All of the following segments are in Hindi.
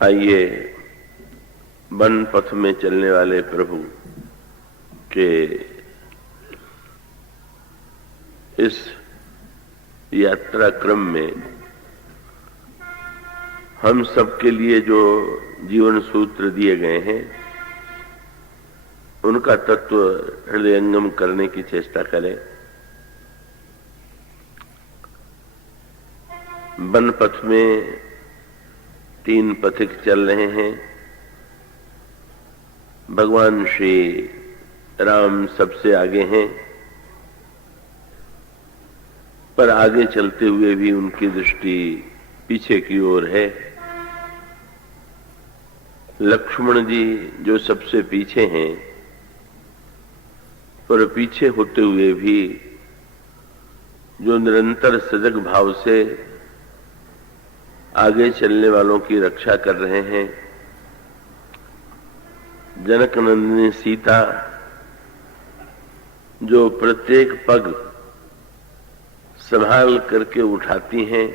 आइए वन पथ में चलने वाले प्रभु के इस यात्रा क्रम में हम सबके लिए जो जीवन सूत्र दिए गए हैं उनका तत्व हृदयंगम करने की चेष्टा करें। वन पथ में 3 पथिक चल रहे हैं। भगवान श्री राम सबसे आगे हैं, पर आगे चलते हुए भी उनकी दृष्टि पीछे की ओर है। लक्ष्मण जी जो सबसे पीछे हैं, पर पीछे होते हुए भी जो निरंतर सजग भाव से आगे चलने वालों की रक्षा कर रहे हैं। जनक नंदिनी सीता जो प्रत्येक पग संभाल करके उठाती हैं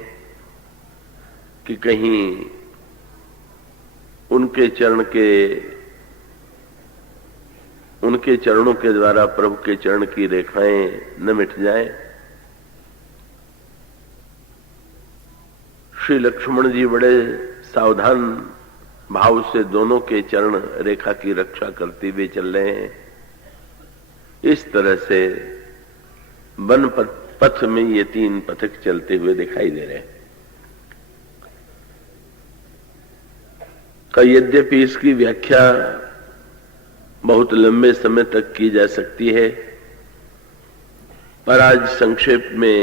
कि कहीं उनके चरणों के द्वारा प्रभु के चरण की रेखाएं न मिट जाएं। श्री लक्ष्मण जी बड़े सावधान भाव से दोनों के चरण रेखा की रक्षा करते हुए चल रहे हैं। इस तरह से वन पथ में ये 3 पथिक चलते हुए दिखाई दे रहे हैं। यद्यपि इसकी व्याख्या बहुत लंबे समय तक की जा सकती है, पर आज संक्षेप में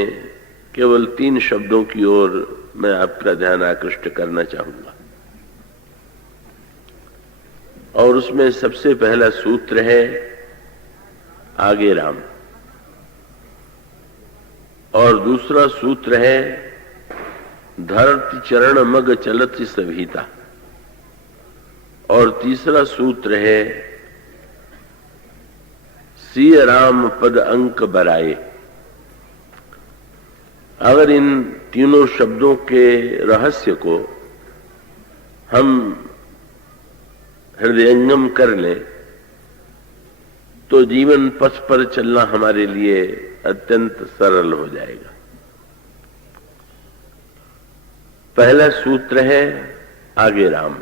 केवल 3 शब्दों की ओर मैं आपका ध्यान आकृष्ट करना चाहूंगा। और उसमें सबसे पहला सूत्र है आगे राम, और दूसरा सूत्र है धरती चरण मग चलत सभीता, और तीसरा सूत्र है सिय राम पद अंक बराए। अगर इन तीनों शब्दों के रहस्य को हम हृदयंगम कर लें तो जीवन पथ पर चलना हमारे लिए अत्यंत सरल हो जाएगा। पहला सूत्र है आगे राम।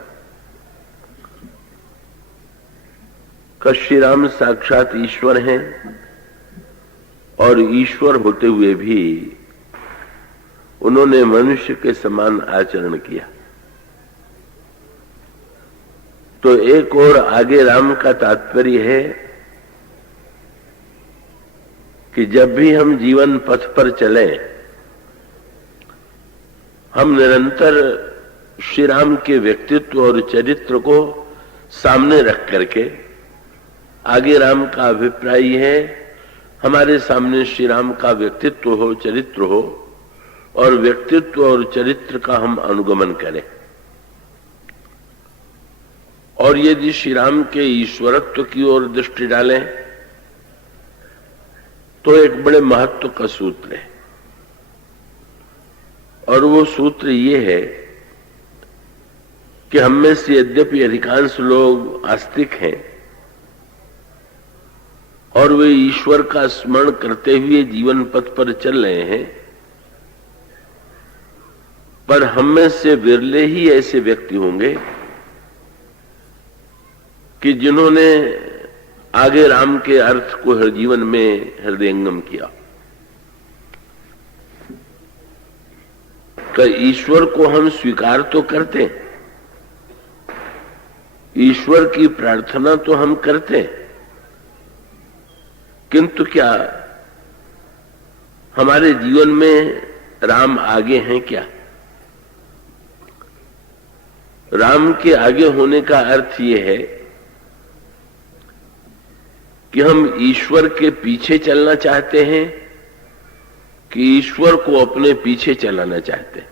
श्री राम साक्षात ईश्वर हैं, और ईश्वर होते हुए भी उन्होंने मनुष्य के समान आचरण किया। तो एक और आगे राम का तात्पर्य है कि जब भी हम जीवन पथ पर चलें, हम निरंतर श्री राम के व्यक्तित्व और चरित्र को सामने रख करके, आगे राम का अभिप्राय है हमारे सामने श्री राम का व्यक्तित्व हो, चरित्र हो, और व्यक्तित्व और चरित्र का हम अनुगमन करें। और यदि श्री राम के ईश्वरत्व की ओर दृष्टि डालें तो एक बड़े महत्व का सूत्र है, और वो सूत्र ये है कि हम में से यद्यपि अधिकांश लोग आस्तिक हैं और वे ईश्वर का स्मरण करते हुए जीवन पथ पर चल रहे हैं, पर हम में से विरले ही ऐसे व्यक्ति होंगे कि जिन्होंने आगे राम के अर्थ को जीवन में हृदयंगम किया। ईश्वर को हम स्वीकार तो करते हैं, ईश्वर की प्रार्थना तो हम करते हैं, किंतु क्या हमारे जीवन में राम आगे हैं? क्या राम के आगे होने का अर्थ यह है कि हम ईश्वर के पीछे चलना चाहते हैं कि ईश्वर को अपने पीछे चलाना चाहते हैं?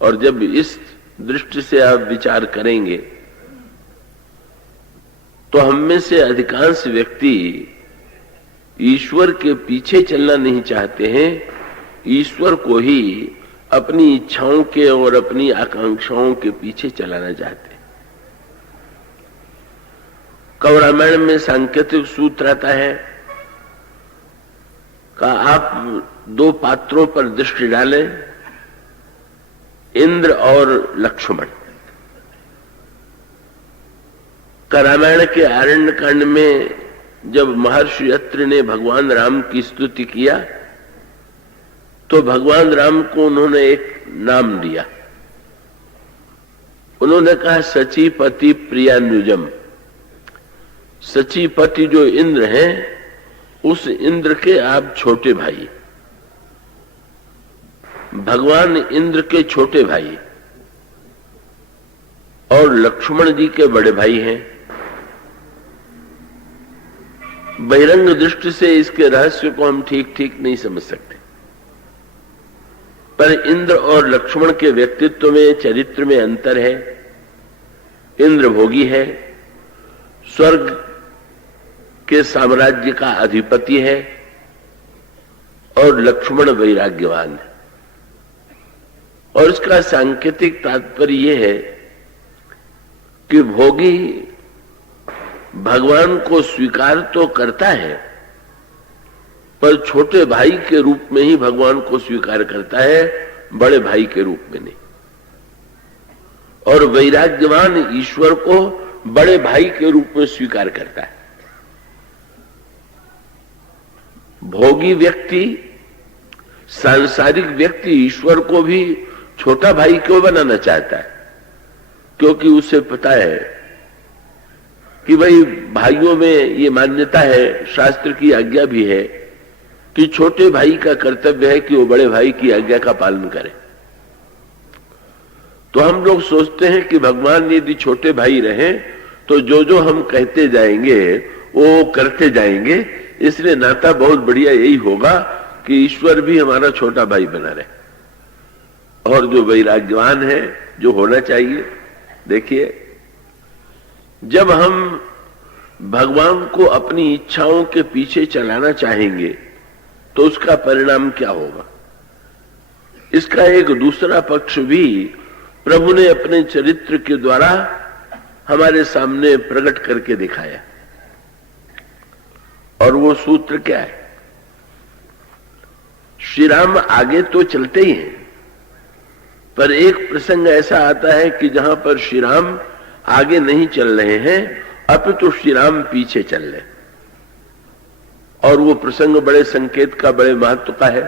और जब इस दृष्टि से आप विचार करेंगे तो हम में से अधिकांश व्यक्ति ईश्वर के पीछे चलना नहीं चाहते हैं, ईश्वर को ही अपनी इच्छाओं के और अपनी आकांक्षाओं के पीछे चलाना चाहते हैं। कौ रामायण में सांकेतिक सूत्र आता है कि आप दो पात्रों पर दृष्टि डालें, इंद्र और लक्ष्मण। रामायण के आरण्य कांड में जब महर्षि अत्रि ने भगवान राम की स्तुति किया तो भगवान राम को उन्होंने एक नाम दिया। उन्होंने कहा सचीपति प्रियानुजम। सचीपति जो इंद्र हैं, उस इंद्र के आप छोटे भाई, भगवान इंद्र के छोटे भाई और लक्ष्मण जी के बड़े भाई हैं। बहिरंग दृष्टि से इसके रहस्य को हम ठीक ठीक नहीं समझ सकते, पर इंद्र और लक्ष्मण के व्यक्तित्व में, चरित्र में अंतर है। इंद्र भोगी है, स्वर्ग के साम्राज्य का अधिपति है, और लक्ष्मण वैराग्यवान है। और इसका सांकेतिक तात्पर्य यह है कि भोगी भगवान को स्वीकार तो करता है, पर छोटे भाई के रूप में ही भगवान को स्वीकार करता है, बड़े भाई के रूप में नहीं। और वैराग्यवान ईश्वर को बड़े भाई के रूप में स्वीकार करता है। भोगी व्यक्ति, सांसारिक व्यक्ति ईश्वर को भी छोटा भाई क्यों बनाना चाहता है? क्योंकि उसे पता है कि भाई भाइयों में ये मान्यता है, शास्त्र की आज्ञा भी है कि छोटे भाई का कर्तव्य है कि वो बड़े भाई की आज्ञा का पालन करे। तो हम लोग सोचते हैं कि भगवान यदि छोटे भाई रहे तो जो जो हम कहते जाएंगे वो करते जाएंगे, इसलिए नाता बहुत बढ़िया यही होगा कि ईश्वर भी हमारा छोटा भाई बना रहे। और जो वैराग्यवान है, जो होना चाहिए, देखिए जब हम भगवान को अपनी इच्छाओं के पीछे चलाना चाहेंगे तो उसका परिणाम क्या होगा? इसका एक दूसरा पक्ष भी प्रभु ने अपने चरित्र के द्वारा हमारे सामने प्रकट करके दिखाया। और वो सूत्र क्या है? श्री राम आगे तो चलते ही हैं, पर एक प्रसंग ऐसा आता है कि जहां पर श्री राम आगे नहीं चल रहे हैं, अपितु श्री राम पीछे चल रहे। और वो प्रसंग बड़े संकेत का, बड़े महत्व का है।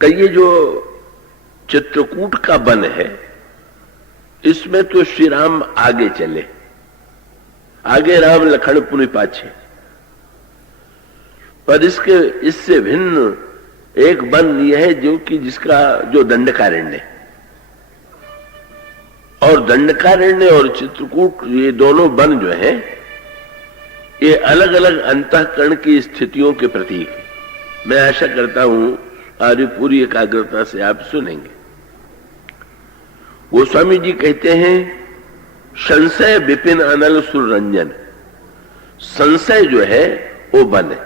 कहिए जो चित्रकूट का वन है, इसमें तो श्री राम आगे चले, आगे राम लखन पुनि पाछे। पर इससे भिन्न एक वन यह है जो दंडकारण्य। और दंडकारण्य और चित्रकूट, ये दोनों वन जो है, ये अलग अलग अंतःकरण की स्थितियों के प्रतीक है। मैं आशा करता हूं आज पूरी एकाग्रता से आप सुनेंगे। गोस्वामी जी कहते हैं, संशय विपिन अनल सुररंजन। संशय जो है वो वन है।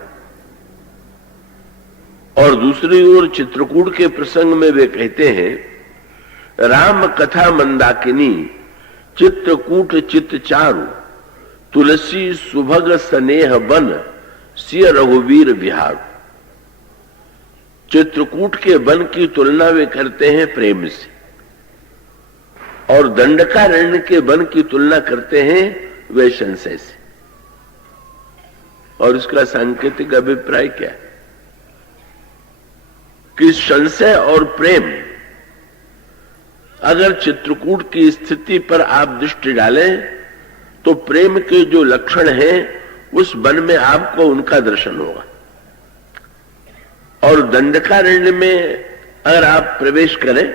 और दूसरी ओर चित्रकूट के प्रसंग में वे कहते हैं, राम कथा मंदाकिनी चित्रकूट चित्त चारु, तुलसी सुभग स्नेह वन सिय रघुवीर बिहार। चित्रकूट के वन की तुलना वे करते हैं प्रेम से, और दंडकारण्य के वन की तुलना करते हैं वे संशय से। और इसका सांकेतिक अभिप्राय क्या है कि संशय और प्रेम, अगर चित्रकूट की स्थिति पर आप दृष्टि डालें तो प्रेम के जो लक्षण हैं उस वन में आपको उनका दर्शन होगा। और दंडकारण्य में अगर आप प्रवेश करें,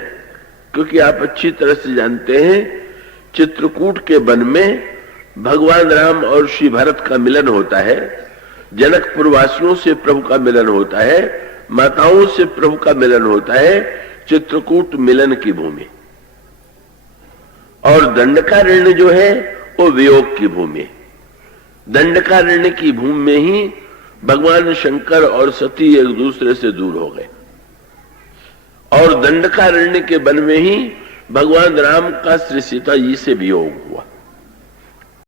क्योंकि आप अच्छी तरह से जानते हैं चित्रकूट के वन में भगवान राम और श्री भरत का मिलन होता है, जनकपुर वासियों से प्रभु का मिलन होता है, माताओं से प्रभु का मिलन होता है। चित्रकूट मिलन की भूमि। और दंडकारण्य जो है वो वियोग की भूमि है। दंडकारण्य की भूमि में ही भगवान शंकर और सती एक दूसरे से दूर हो गए। और दंडकारण्य के वन में ही भगवान राम का श्री सीता जी से वियोग हुआ।